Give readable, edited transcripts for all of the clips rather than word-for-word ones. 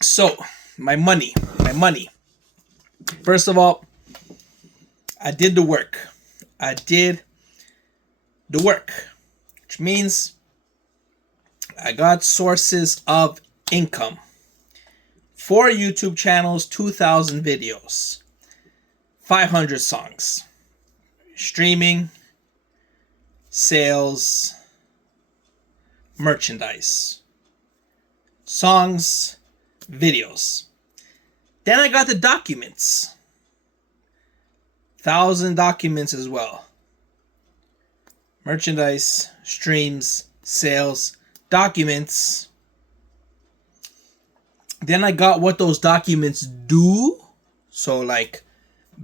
So, my money. First of all, I did the work. I did the work, which means I got sources of income. 4 YouTube channels, 2,000 videos, 500 songs, streaming, sales, merchandise, songs, videos. Then I got the documents. 1,000 documents as well. Merchandise, streams, sales, documents. Then I got what those documents do. So like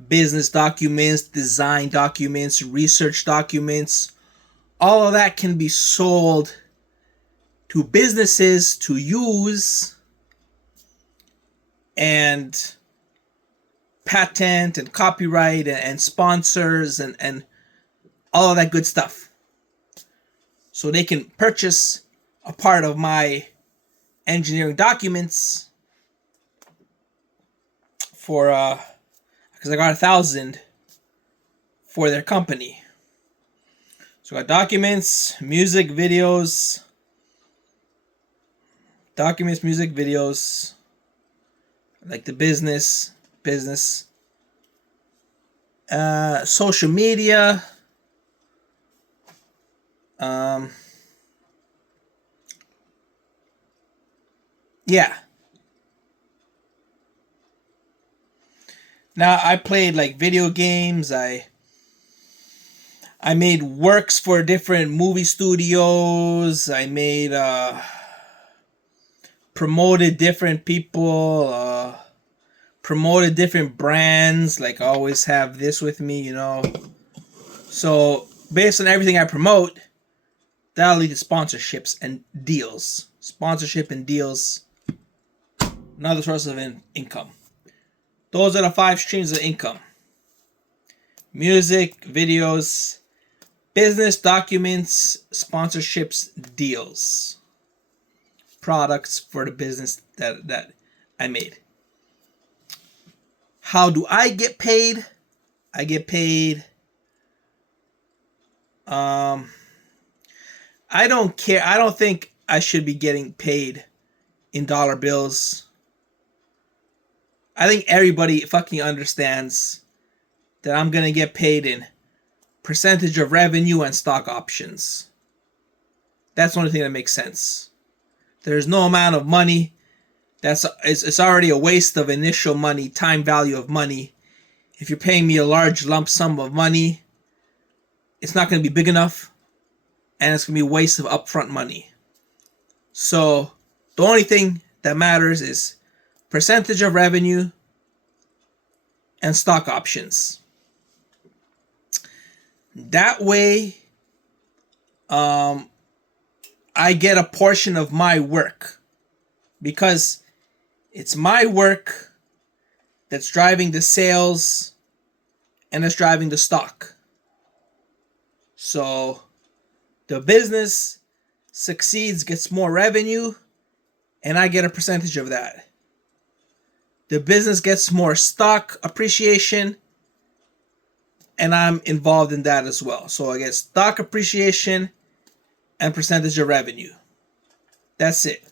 business documents, design documents, research documents. All of that can be sold to businesses to use and patent and copyright and sponsors and all of that good stuff. So they can purchase a part of my engineering documents for because I got 1,000 for their company. So I got documents, music, videos, music, videos, like the business, social media, yeah. Now I played like video games. I made works for different movie studios. I made promoted different people, promoted different brands. Like I always have this with me, you know. So based on everything I promote, that'll lead to sponsorships and deals. Sponsorship and deals, another source of income. Those are the 5 streams of income: music, videos, business documents, sponsorships, deals, products for the business that I made. How do I get paid? I get paid. I don't care. I don't think I should be getting paid in dollar bills. I think everybody fucking understands that I'm gonna get paid in percentage of revenue and stock options. That's the only thing that makes sense. There's no amount of money it's already a waste of initial money, time value of money. If you're paying me a large lump sum of money, it's not going to be big enough, and it's going to be a waste of upfront money. So the only thing that matters is percentage of revenue and stock options. That way, I get a portion of my work, because it's my work that's driving the sales and that's driving the stock. So the business succeeds, gets more revenue, and I get a percentage of that. The business gets more stock appreciation, and I'm involved in that as well. So I get stock appreciation and percentage of revenue. That's it.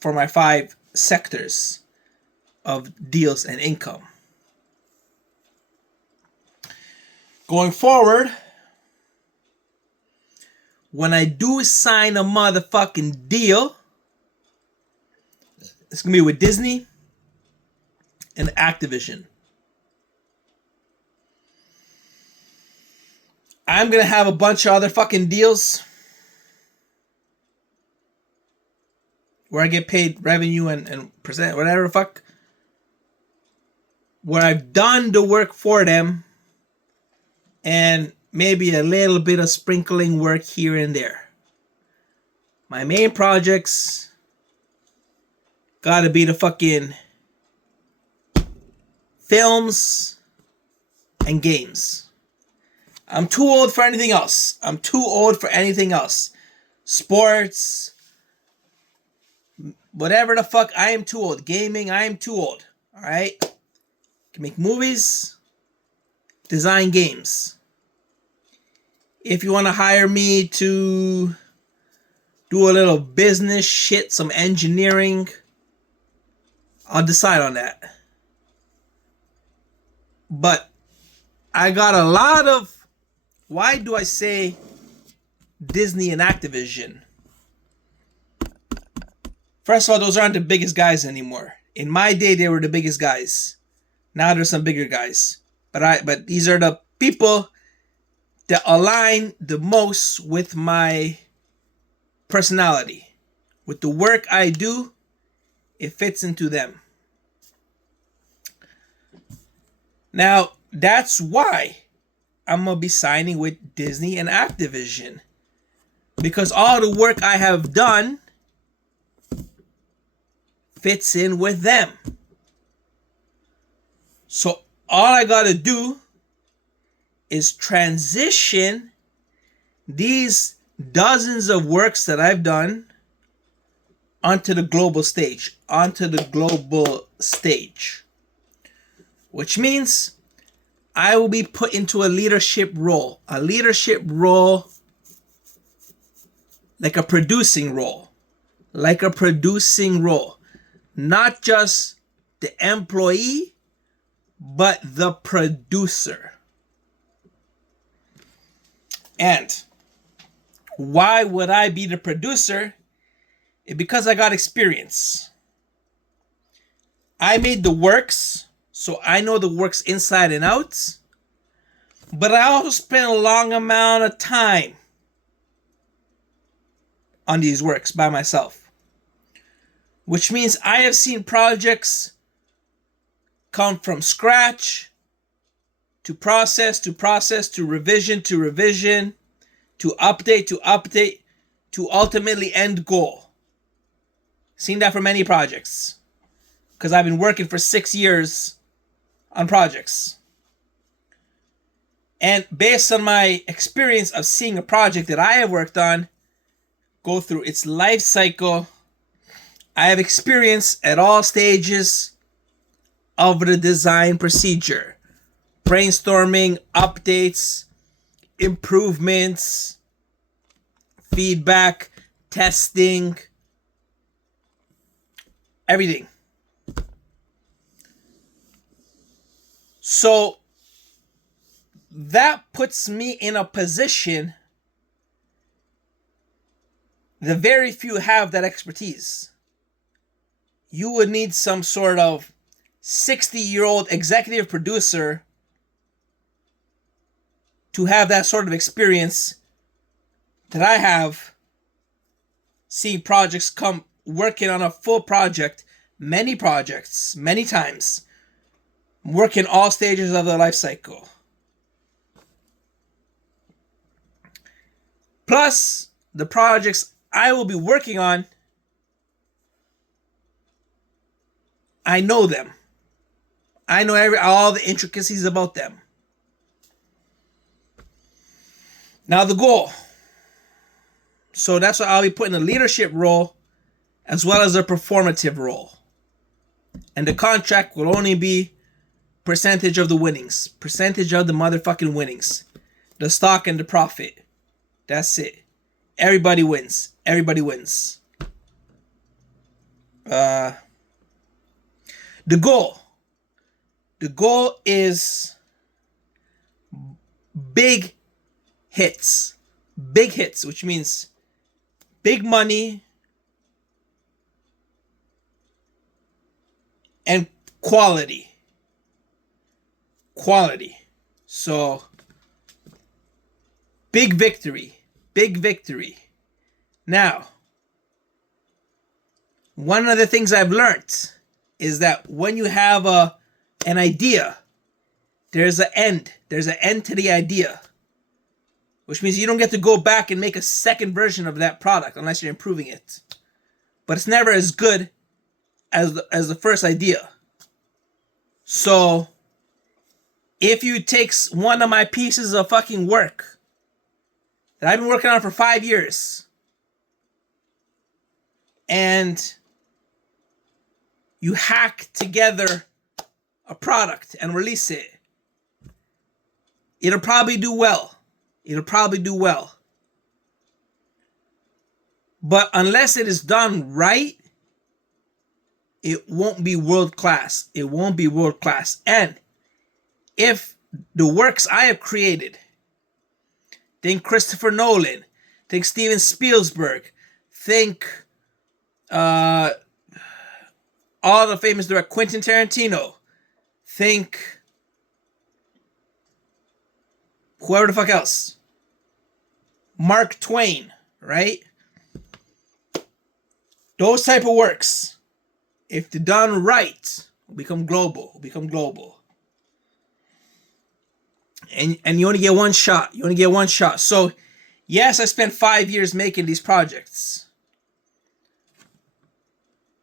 For my 5 sectors of deals and income. Going forward, when I do sign a motherfucking deal, it's gonna be with Disney and Activision. I'm gonna have a bunch of other fucking deals where I get paid revenue and percent, whatever the fuck, where I've done the work for them, and maybe a little bit of sprinkling work here and there. My main projects gotta be the fucking films, and games. I'm too old for anything else. I'm too old for anything else. Sports, whatever the fuck, I am too old. Gaming, I am too old. Alright? Can make movies, design games. If you want to hire me to do a little business shit, some engineering, I'll decide on that. But I got a lot of... Why do I say Disney and Activision? First of all, those aren't the biggest guys anymore. In my day, they were the biggest guys. Now there's some bigger guys. But these are the people that align the most with my personality. With the work I do, it fits into them. Now, that's why I'm going to be signing with Disney and Activision. Because all the work I have done fits in with them. So all I got to do is transition these dozens of works that I've done onto the global stage. Which means I will be put into a leadership role. A leadership role like a producing role. Not just the employee, but the producer. And why would I be the producer? It's because I got experience. I made the works, so I know the works inside and out. But I also spent a long amount of time on these works by myself. Which means I have seen projects come from scratch to process, to revision, to update, to ultimately end goal. Seen that for many projects. Because I've been working for 6 years on projects. And based on my experience of seeing a project that I have worked on go through its life cycle, I have experience at all stages of the design procedure. Brainstorming, updates, improvements, feedback, testing, everything. So that puts me in a position the very few have that expertise. You would need some sort of 60-year-old executive producer to have that sort of experience that I have seeing projects come, working on a full project, many projects, many times, working all stages of the life cycle. Plus, the projects I will be working on, I know them. I know all the intricacies about them. Now the goal. So that's why I'll be putting a leadership role as well as a performative role. And the contract will only be percentage of the winnings. Percentage of the motherfucking winnings. The stock and the profit. That's it. Everybody wins. Everybody wins. The goal. The goal is big hits. Big hits, which means big money and quality. Quality. So, big victory. Big victory. Now, one of the things I've learned is that when you have an idea, there's an end. There's an end to the idea. Which means you don't get to go back and make a second version of that product unless you're improving it. But it's never as good as the first idea. So, if you take one of my pieces of fucking work that I've been working on for 5 years and you hack together a product and release it, it'll probably do well. It'll probably do well. But unless it is done right, it won't be world class. It won't be world class. And if the works I have created, think Christopher Nolan, think Steven Spielberg, think all the famous directors, Quentin Tarantino, think whoever the fuck else, Mark Twain, right? Those type of works, if they're done right, will become global. And you only get one shot. You only get one shot. So, yes, I spent 5 years making these projects.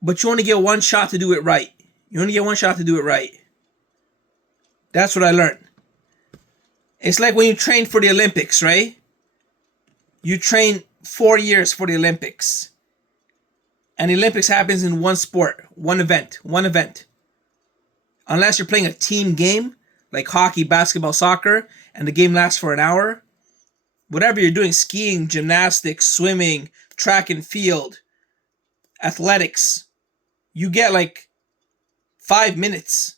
But you only get one shot to do it right. You only get one shot to do it right. That's what I learned. It's like when you train for the Olympics, right? You train 4 years for the Olympics. And the Olympics happens in one sport, one event. Unless you're playing a team game, like hockey, basketball, soccer, and the game lasts for an hour. Whatever you're doing, skiing, gymnastics, swimming, track and field, athletics, you get like 5 minutes.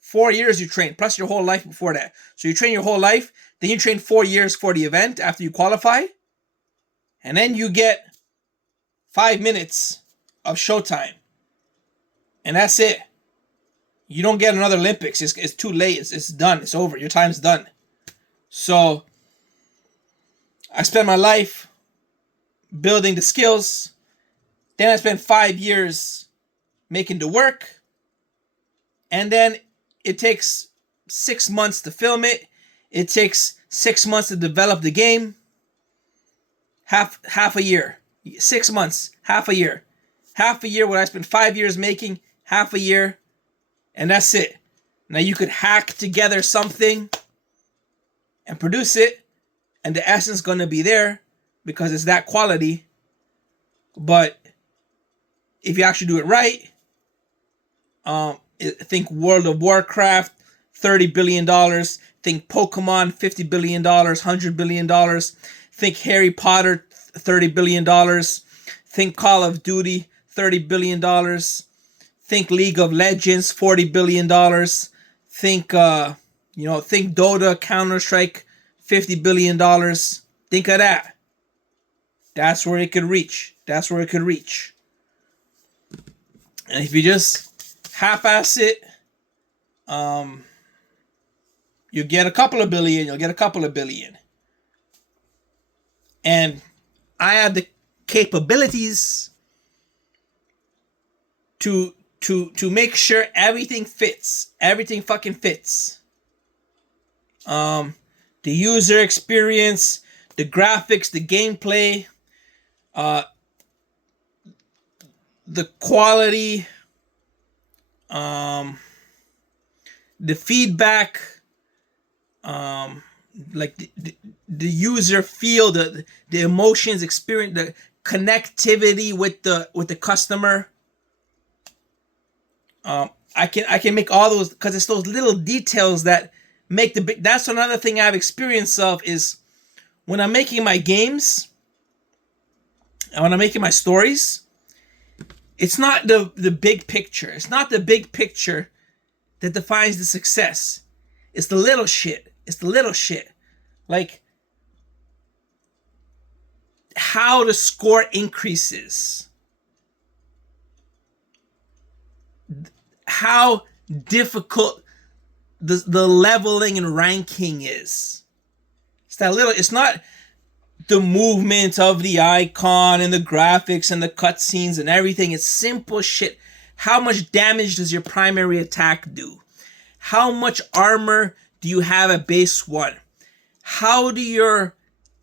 4 years you train, plus your whole life before that. So you train your whole life, then you train 4 years for the event after you qualify, and then you get 5 minutes of showtime. And that's it. You don't get another Olympics. It's too late. It's done. It's over. Your time's done. So I spent my life building the skills. Then I spent 5 years making the work. And then it takes 6 months to film it. It takes 6 months to develop the game. Half a year. 6 months. Half a year. Half a year what I spent 5 years making. Half a year. And that's it. Now you could hack together something and produce it, and the essence is going to be there because it's that quality. But if you actually do it right, think World of Warcraft, $30 billion. Think Pokemon, $50 billion, $100 billion. Think Harry Potter, $30 billion. Think Call of Duty, $30 billion. Think League of Legends, $40 billion. Think, think Dota, Counter-Strike, $50 billion. Think of that. That's where it could reach. And if you just half-ass it, you get a couple of billion. And I have the capabilities to make sure everything fits. Everything fucking fits. The user experience, the graphics, the gameplay, the quality, the feedback, like the user feel, the emotions, experience, the connectivity with the customer. I can make all those, because it's those little details that make the big. That's another thing I have experience of, is when I'm making my games and when I'm making my stories, it's not the big picture. It's not the big picture that defines the success. It's the little shit. Like how the score increases. How difficult the leveling and ranking is. It's that little. It's not the movement of the icon and the graphics and the cutscenes and everything. It's simple shit. How much damage does your primary attack do? How much armor do you have at base 1? How do your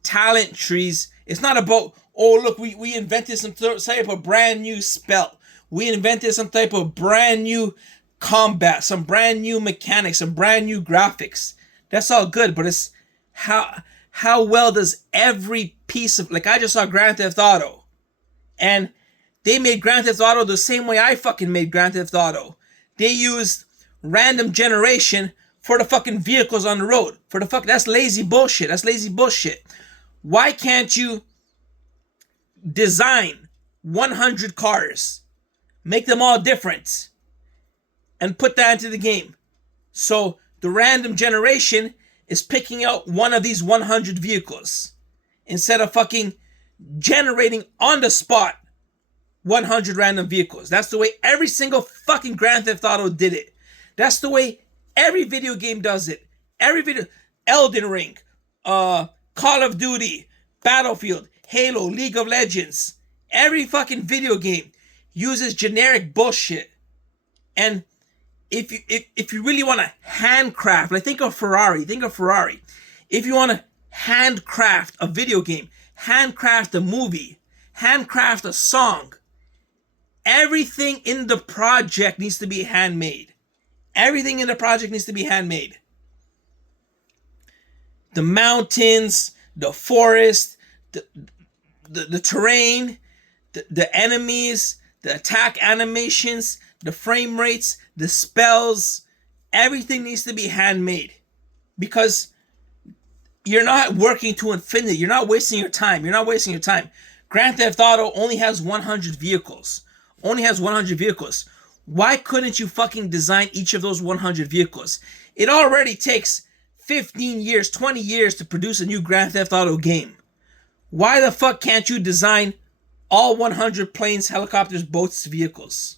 talent trees? It's not about, oh look, we invented some type of brand new spell. We invented some type of brand new combat, some brand new mechanics, some brand new graphics. That's all good, but it's how well does every piece of, like, I just saw Grand Theft Auto, and they made Grand Theft Auto the same way I fucking made Grand Theft Auto. They used random generation for the fucking vehicles on the road. That's lazy bullshit. That's lazy bullshit. Why can't you design 100 cars, make them all different, and put that into the game? So the random generation is picking out one of these 100 vehicles instead of fucking generating on the spot 100 random vehicles. That's the way every single fucking Grand Theft Auto did it. That's the way every video game does it. Elden Ring, Call of Duty, Battlefield, Halo, League of Legends. Every fucking video game uses generic bullshit. And if you really want to handcraft, like think of Ferrari. If you want to handcraft a video game, handcraft a movie, handcraft a song, everything in the project needs to be handmade. Everything in the project needs to be handmade. The mountains, the forest, the terrain, the enemies, the attack animations, the frame rates, the spells, everything needs to be handmade. Because you're not working to infinity. You're not wasting your time. Grand Theft Auto only has 100 vehicles. Why couldn't you fucking design each of those 100 vehicles? It already takes 15 years, 20 years to produce a new Grand Theft Auto game. Why the fuck can't you design all 100 planes, helicopters, boats, vehicles?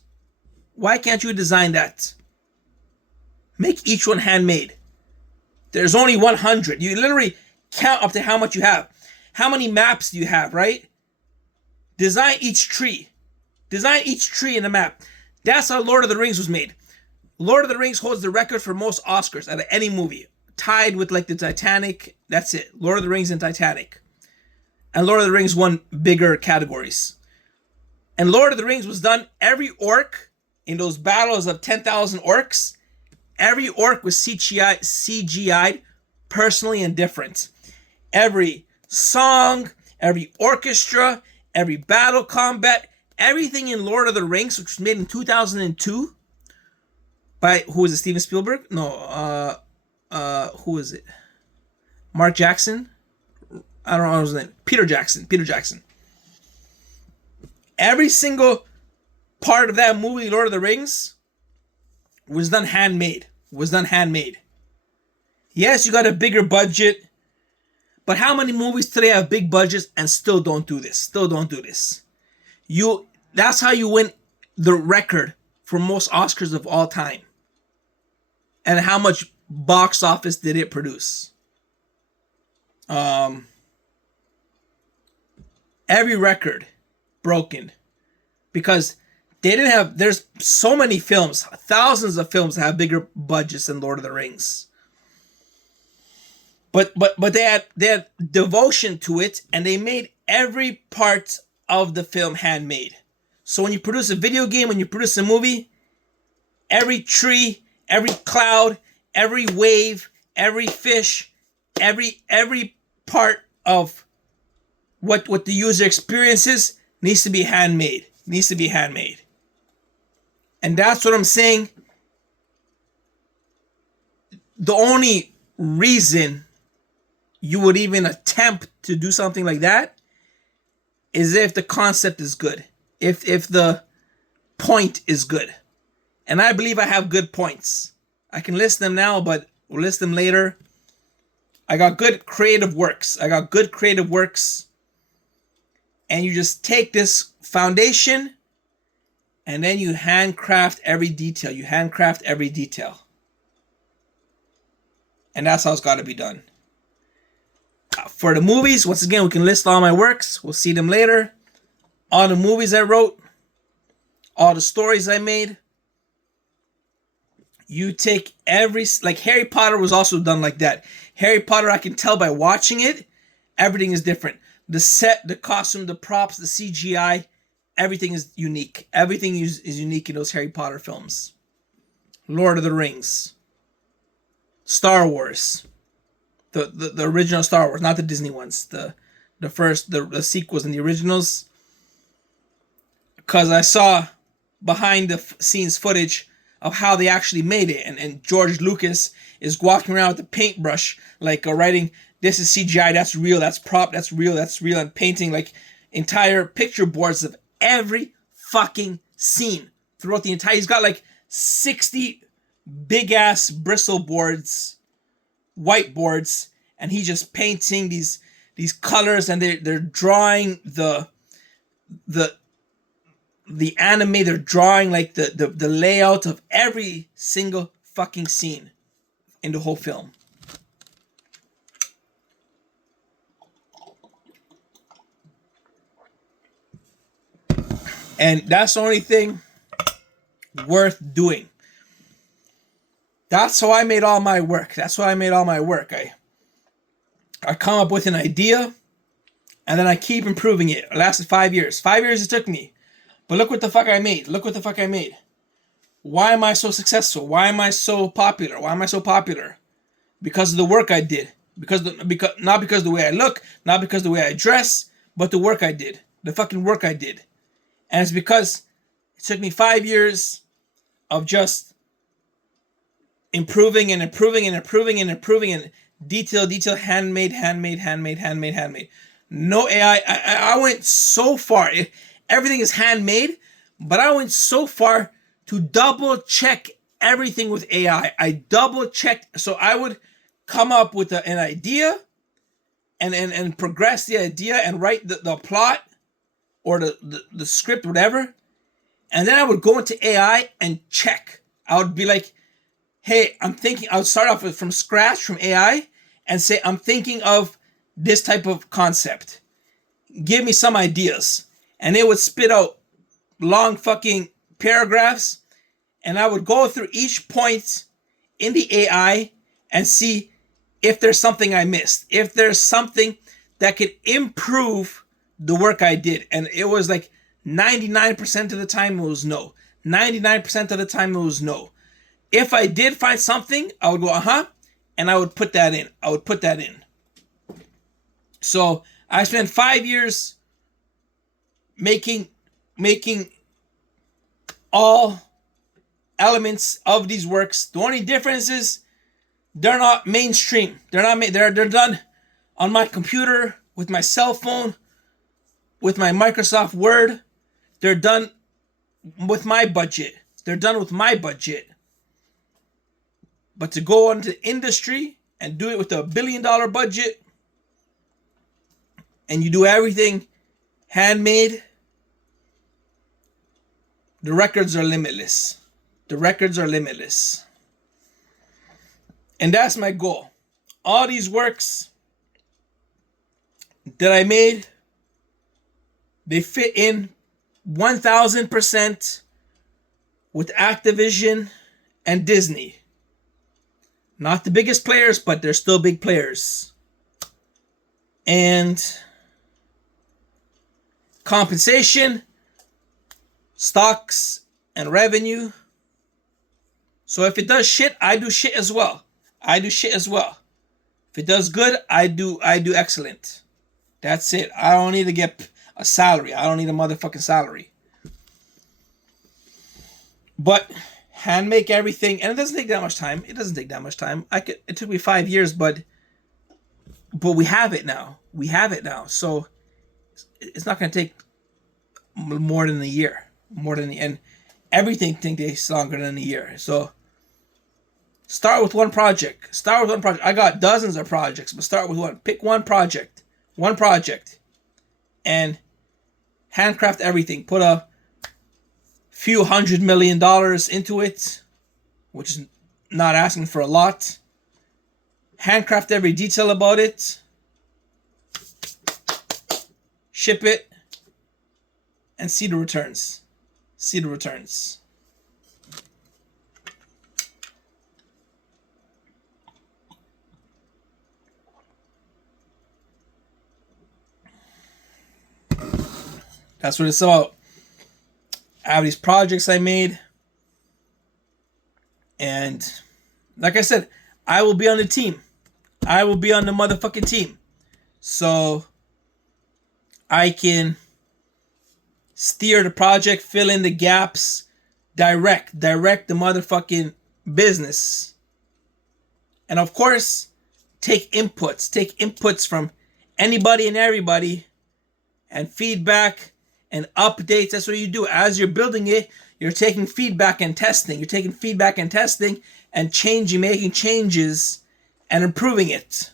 Why can't you design that? Make each one handmade. There's only 100. You literally count up to how much you have. How many maps do you have, right? Design each tree. Design each tree in the map. That's how Lord of the Rings was made. Lord of the Rings holds the record for most Oscars out of any movie. Tied with like the Titanic. That's it. Lord of the Rings and Titanic. And Lord of the Rings won bigger categories. And Lord of the Rings was done, every orc in those battles of 10,000 orcs, every orc was CGI'd personally and different. Every song, every orchestra, every battle combat, everything in Lord of the Rings, which was made in 2002 by, who is it, Steven Spielberg? No, who is it? Mark Jackson? I don't know his name. Peter Jackson. Every single part of that movie, Lord of the Rings, was done handmade. Yes, you got a bigger budget, but how many movies today have big budgets and still don't do this? That's how you win the record for most Oscars of all time. And how much box office did it produce? Every record broken because they didn't have. There's so many films, thousands of films that have bigger budgets than Lord of the Rings. But they had devotion to it, and they made every part of the film handmade. So when you produce a video game, when you produce a movie, every tree, every cloud, every wave, every fish, every part of what the user experiences needs to be handmade. And that's what I'm saying. The only reason you would even attempt to do something like that is if the concept is good. If the point is good. And I believe I have good points. I can list them now, but we'll list them later. I got good creative works. And you just take this foundation and then you handcraft every detail. And that's how it's got to be done. For the movies, once again, we can list all my works. We'll see them later. All the movies I wrote. All the stories I made. You take like Harry Potter was also done like that. Harry Potter, I can tell by watching it, everything is different. The set, the costume, the props, the CGI, everything is unique. Everything is unique in those Harry Potter films. Lord of the Rings, Star Wars, the original Star Wars, not the Disney ones, the first, the sequels and the originals, because I saw behind the scenes footage of how they actually made it, and George Lucas is walking around with a paintbrush, like writing, "This is CGI, that's real, that's prop, that's real, and painting like entire picture boards of every fucking scene throughout the entire. He's got like 60 big ass bristle boards, whiteboards, and he's just painting these colors, and they're drawing the anime, they're drawing like the layout of every single fucking scene in the whole film. And that's the only thing worth doing. That's how I made all my work. I come up with an idea, and then I keep improving it. It lasted 5 years. 5 years it took me. But look what the fuck I made. Why am I so successful? Why am I so popular? Because of the work I did. Because not because of the way I look, not because of the way I dress, but the work I did. The fucking work I did. And it's because it took me 5 years of just improving and detail, handmade. No AI. I went so far. Everything is handmade, but I went so far to double check everything with AI. I double checked. So I would come up with an idea and progress the idea and write the plot or the script, whatever. And then I would go into AI and check. I would be like, hey, I would start off from scratch from AI and say, I'm thinking of this type of concept. Give me some ideas. And it would spit out long fucking paragraphs. And I would go through each point in the AI and see if there's something I missed. If there's something that could improve the work I did. And it was like 99% of the time it was no. 99% of the time it was no. If I did find something, I would go, and I would put that in. So I spent 5 years making all elements of these works. The only difference is they're not mainstream. They're done on my computer, with my cell phone, with my Microsoft Word. They're done with my budget. But to go into industry and do it with $1 billion budget, and you do everything handmade, the records are limitless. And that's my goal. All these works that I made, they fit in 1000% with Activision and Disney. Not the biggest players, but they're still big players. And compensation, stocks, and revenue. So if it does shit, I do shit as well. If it does good, I do excellent. That's it. I don't need to get a salary. I don't need a motherfucking salary. But hand make everything, and it doesn't take that much time. It took me 5 years, but we have it now. So it's not going to take more than a year. And everything takes longer than a year. So start with one project. I got dozens of projects, but start with one. Pick one project, and handcraft everything. Put a few $100 million into it, which is not asking for a lot. Handcraft every detail about it. Ship it, and see the returns. That's what it's about. I have these projects I made, And like I said, I will be on the team. I will be on the motherfucking team. So I can steer the project, fill in the gaps, direct the motherfucking business. And of course, take inputs from anybody and everybody, and feedback and updates. That's what you do. As you're building it, you're taking feedback and testing. You're taking feedback and testing and changing, making changes and improving it.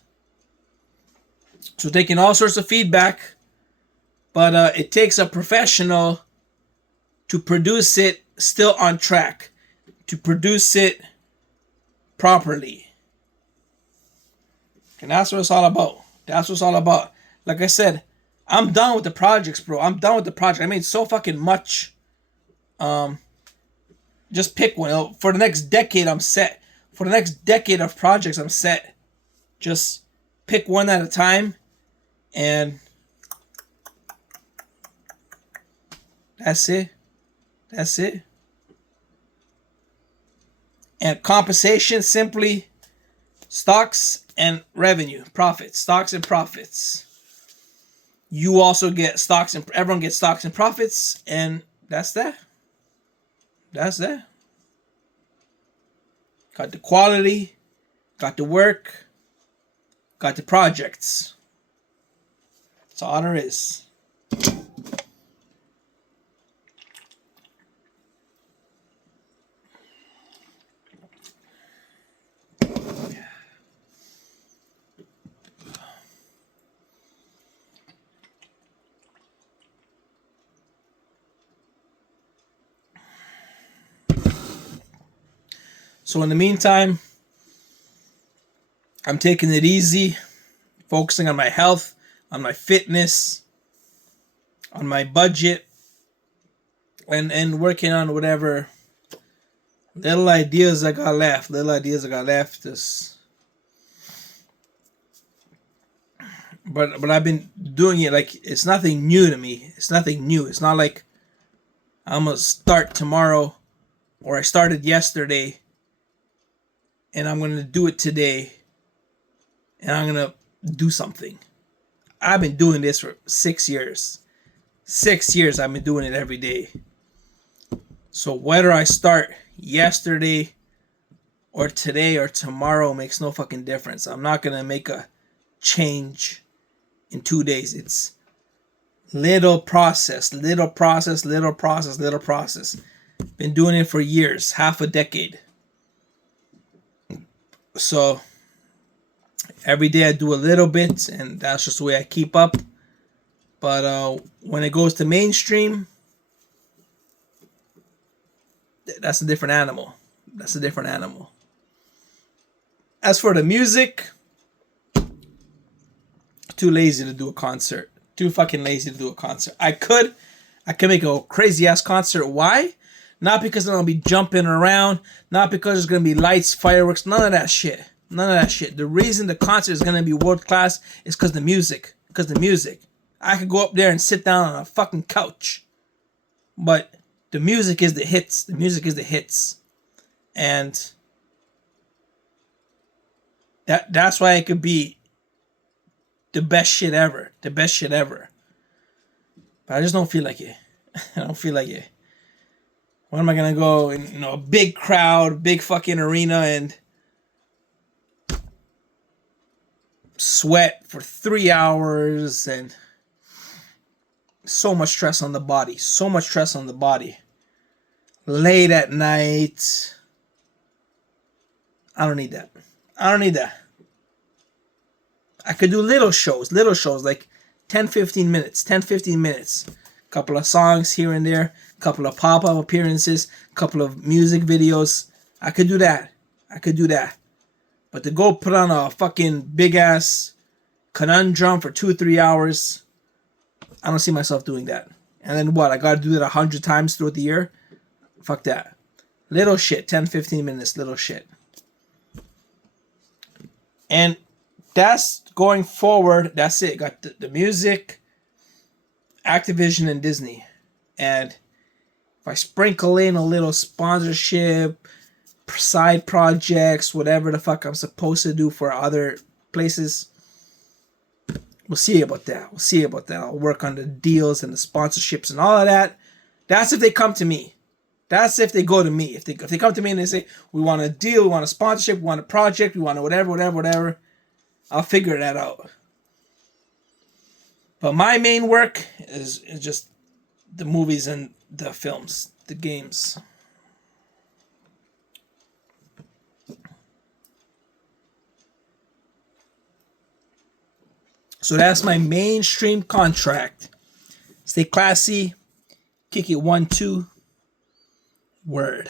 So taking all sorts of feedback, but it takes a professional to produce it still on track, to produce it properly. And that's what it's all about. That's what it's all about. Like I said, I'm done with the projects, bro. I'm done with the project. I made so fucking much. Just pick one. For the next decade, I'm set. For the next decade of projects, I'm set. Just pick one at a time. And that's it. That's it. And compensation, simply stocks and revenue, profits, stocks and profits. You also get stocks, and everyone gets stocks and profits, and that's that. That's that. Got the quality, got the work, got the projects. That's all there is. So in the meantime, I'm taking it easy, focusing on my health, on my fitness, on my budget, and working on whatever little ideas I got left. But I've been doing it like it's nothing new to me. It's nothing new. It's not like I'm gonna start tomorrow or I started yesterday and I'm gonna do it today and I'm gonna do something. I've been doing this for 6 years. 6 years I've been doing it every day. So whether I start yesterday or today or tomorrow makes no fucking difference. I'm not gonna make a change in 2 days. It's little process. Been doing it for years, half a decade. So every day I do a little bit, and that's just the way I keep up. But when it goes to mainstream, that's a different animal. As for the music, too lazy to do a concert. Too fucking lazy to do a concert. I could make a crazy ass concert. Why? Not because I'm gonna be jumping around, not because there's gonna be lights, fireworks, none of that shit. The reason the concert is gonna be world class is because the music. I could go up there and sit down on a fucking couch. But the music is the hits. And that's why it could be the best shit ever. But I just don't feel like it. When am I gonna go in a big crowd, big fucking arena, and sweat for 3 hours and so much stress on the body. Late at night. I don't need that. I could do little shows like 10-15 minutes. Couple of songs here and there, couple of pop-up appearances, couple of music videos. I could do that. But to go put on a fucking big ass conundrum for 2-3 hours, I don't see myself doing that. And then what? I gotta do that 100 times throughout the year? Fuck that. Little shit, 10-15 minutes, little shit. And that's going forward. That's it. Got the music, Activision, and Disney. And if I sprinkle in a little sponsorship, side projects, whatever the fuck I'm supposed to do for other places. We'll see about that. We'll see about that. I'll work on the deals and the sponsorships and all of that. That's if they come to me. That's if they go to me. If they come to me and they say, we want a deal, we want a sponsorship, we want a project, we want a whatever, I'll figure that out. But my main work is just the movies and the films, the games. So that's my mainstream contract. Stay classy. Kick it 1, 2. Word.